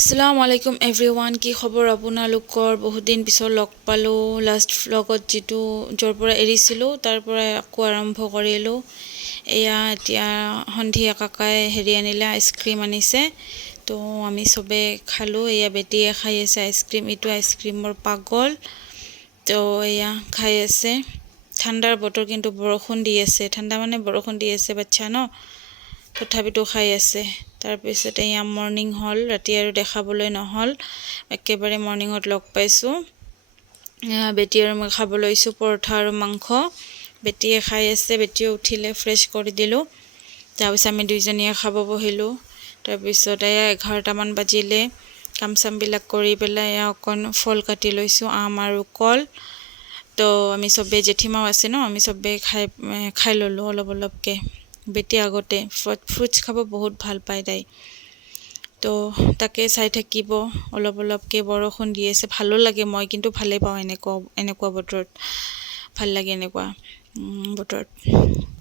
আসসালামু আলাইকুম এভৰিৱান কি খবৰ আপোনালোকৰ বহুত দিন পিছত লগ পালোঁ লাষ্ট ভ্লগত য'ৰ পৰা এৰিছিলোঁ তাৰ পৰা আকৌ আৰম্ভ কৰিলোঁ এয়া এতিয়া সন্ধিয়া কাকাই আনিলে আইচক্ৰীম আনিছে তো আমি সবে খালোঁ এয়া বেটিয়ে খাই আছে আইচক্ৰীম এইটো আইচক্ৰীমৰ পাগল তো এয়া খাই আছে ঠাণ্ডাৰ বতৰ কিন্তু বৰষুণ দি আছে ঠাণ্ডা মানে বৰষুণ দি আছে বাচ্চা ন তথাপিতো খাই আছে তাৰপিছত এয়া মৰ্নিং হল ৰাতি আৰু দেখাবলৈ নহল একেবাৰে মৰ্নিঙত লগ পাইছোঁ বেটি আৰু মই খাব লৈছোঁ পৰঠা আৰু মাংস বেটিয়ে খাই আছে বেটিয়ে উঠিলে ফ্ৰেছ কৰি দিলোঁ তাৰপিছত আমি দুইজনীয়ে খাব বহিলোঁ তাৰপিছত এয়া 11টামান বাজিলে কাম চামবিলাক কৰি পেলাই অকণ ফল কাটি লৈছোঁ আম আৰু কল তো আমি সবে জেঠিমাও আছে ন আমি সবে খাই ল'লোঁ অলপকৈ বেটি আগতে ফ্ৰুটছ খাব বহুত ভাল পায় তাই তো তাকে চাই থাকিব অলপকৈ বৰষুণ দি আছে ভালো লাগে মই কিন্তু ভালে পাওঁ এনেকুৱা বতৰত ভাল লাগে এনেকুৱা বতৰত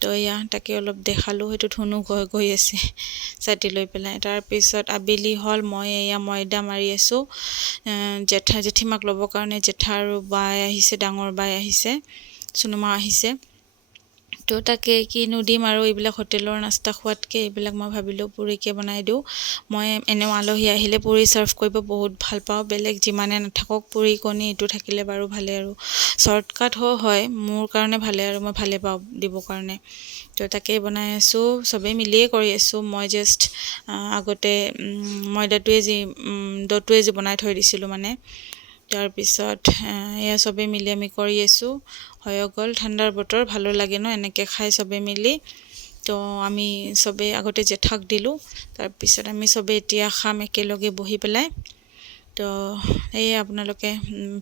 তো এয়া তাকে অলপ দেখালোঁ সেইটো ধুনু গৈ আছে ছাতি লৈ পেলাই তাৰপিছত আবেলি হ'ল মই এয়া ময়দা মাৰি আছোঁ জেঠিমাক ল'বৰ কাৰণে জেঠা আৰু বাই আহিছে ডাঙৰ বাই আহিছে চুনুমা আহিছে তো তাকে কিনো দিম আৰু এইবিলাক হোটেলৰ নাস্তা খোৱাতকৈ এইবিলাক মই ভাবিলোঁ পুৰিকে বনাই দিওঁ মই এনেও আলহী আহিলে পুৰি চাৰ্ভ কৰিব বহুত ভাল পাওঁ বেলেগ যিমানে নাথাকক পুৰি কণী এইটো থাকিলে বাৰু ভালে আৰু শ্বৰ্টকাট হয় মোৰ কাৰণে ভালে আৰু মই ভালে পাওঁ দিবৰ কাৰণে তো তাকে বনাই আছোঁ সবেই মিলিয়ে কৰি আছোঁ মই জাষ্ট আগতে ডটোৱে যি বনাই থৈ দিছিলোঁ মানে তাৰপিছত এয়া সবে মিলি আমি কৰি আছোঁ হৈ গ'ল ঠাণ্ডাৰ বতৰ ভালো লাগে ন এনেকৈ খাই সবে মিলি তো আমি সবে আগতে জেঠাক দিলোঁ তাৰপিছত আমি সবে এতিয়া খাম একেলগে বহি পেলাই তো এই আপোনালোকে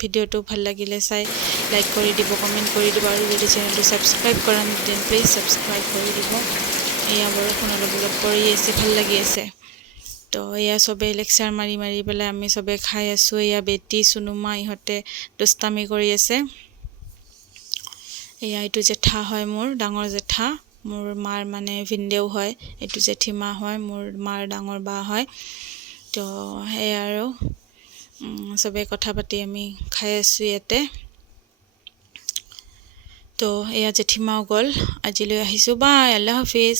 ভিডিঅ'টো ভাল লাগিলে চাই লাইক কৰি দিব কমেণ্ট কৰি দিব আৰু যদি চেনেলটো ছাবস্ক্ৰাইব কৰা নাই প্লিজ ছাবস্ক্ৰাইব কৰি দিব এয়া বৰষুণ অলপ পৰি আছে ভাল লাগি আছে তো এয়া সবে লেকচাৰ মাৰি পেলাই আমি সবে খাই আছোঁ এয়া বেটি চুনুমা ইহঁতে দুষ্টামি কৰি আছে এয়া এইটো জেঠা হয় মোৰ ডাঙৰ জেঠা মোৰ মাৰ মানে ভিনদেউ হয় এইটো জেঠিমা হয় মোৰ মাৰ ডাঙৰ বা হয় তো সেয়া আৰু সবে কথা পাতি আমি খাই আছোঁ ইয়াতে তো এয়া জেঠিমাও গ'ল আজিলৈ আহিছোঁ বাই আল্লাহ হাফিজ